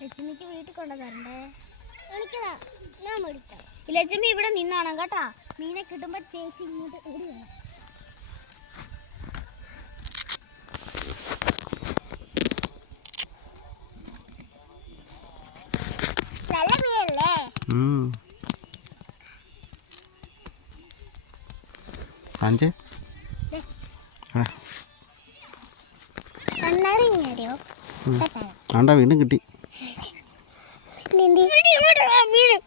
ലക്ഷ്മിക്ക് വീട്ടിൽ കൊണ്ടുതരണ്ടേ ലക്ഷ്മി ഇവിടെ നിന്നാണ് കേട്ടാ. മീനെ കിട്ടുമ്പോ ചേച്ചി ഇങ്ങോട്ട് ഓടി വേണം കാണിച്ചേ ആണ്ടാ വീണ്ടും കിട്ടി. മീൻ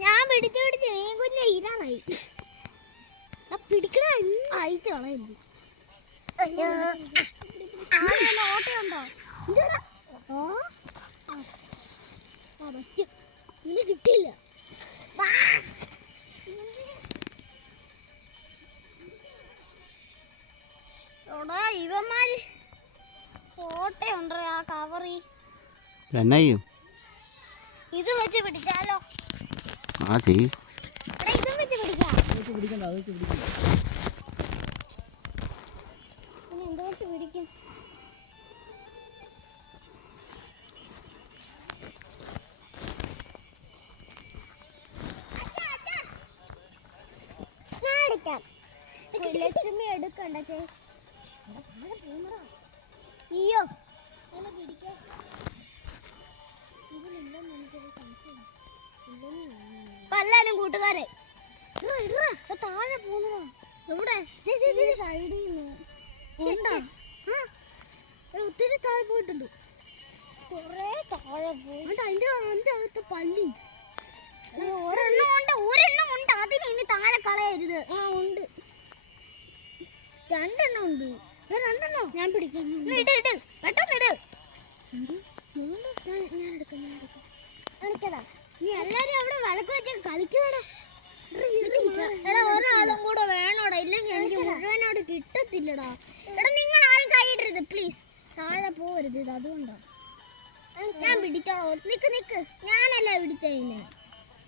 ഞാൻ പിടിച്ചു പിടിച്ച് നീ കുഞ്ഞ ഇരാനായി പിടിക്കണ അയച്ചു കളയുന്നു ഓട്ടയുണ്ടോ? ഓ. പറ്റും കിട്ടിയില്ല. ഇവന്മാര് ഓട്ടയുണ്ടോ ആ കവറി ഇത് വെച്ച് പിടിച്ചാലോ? ആ ചെയ് ലക്ഷ്മി എടുക്കണ്ട അയ്യോ. പിടിക്കാം ഇതിലില്ലെന്ന് എനിക്കൊരു സംശയം എല്ലാരും കൂട്ടുകാരെ. താഴെ പോകുന്നതാ എവിടെ സൈഡിൽ ഒത്തിരി താഴെ പോയിട്ടുണ്ട്. കൊറേ താഴെ പോയി. അതിന്റെ അതിന്റെ അകത്ത് പല്ലി. ഒരെണ്ണം ഉണ്ട് ഒരെണ്ണം ഉണ്ട്. അതിന് ഇനി താഴെ കളയരുത്. ആ ഉണ്ട്. രണ്ടെണ്ണം ഉണ്ട്. രണ്ടെണ്ണം? ഞാൻ പിടിക്കാം. ഇട് ഇട്. പെട്ടെന്ന് ഇട്. ഞാൻ ഞാൻ എടുക്കാം ഞാൻ എടുക്കാം. എടുക്കതാ എടാ ഒരാളും കൂടെ വേണോടാ ഇല്ലെങ്കിൽ എനിക്ക് മുഴുവനോട് കിട്ടത്തില്ലടാ എടാ നിങ്ങൾ ആരും കൈയിടരുത് പ്ലീസ് താഴെ പോവരുത് ഇത് അതുകൊണ്ടാ ഞാൻ പിടിച്ചോളൂ നിക്ക് നിക്ക് ഞാനല്ല പിടിച്ചതിനെ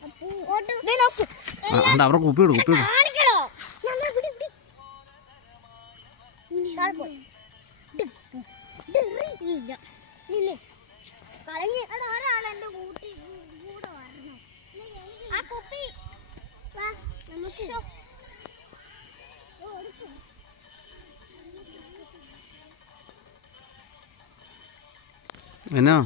അപ്പൊ ഓട്ട് ദേ നോക്ക് ആ, ആണ്ടാ അവരുടെ കുപ്പി വിടും കുപ്പി വിടും കാണിക്കടോ ഞാൻ പിടി പിടി താഴെ പോയി ഇട്. ഇട്, ഇല്ല. ഇല്ലേ കളഞ്ഞ് എടാ ഒരാൾ എന്റെ കൂട്ടി ആ കുപ്പി വാ നമുക്ക് എന്നാ?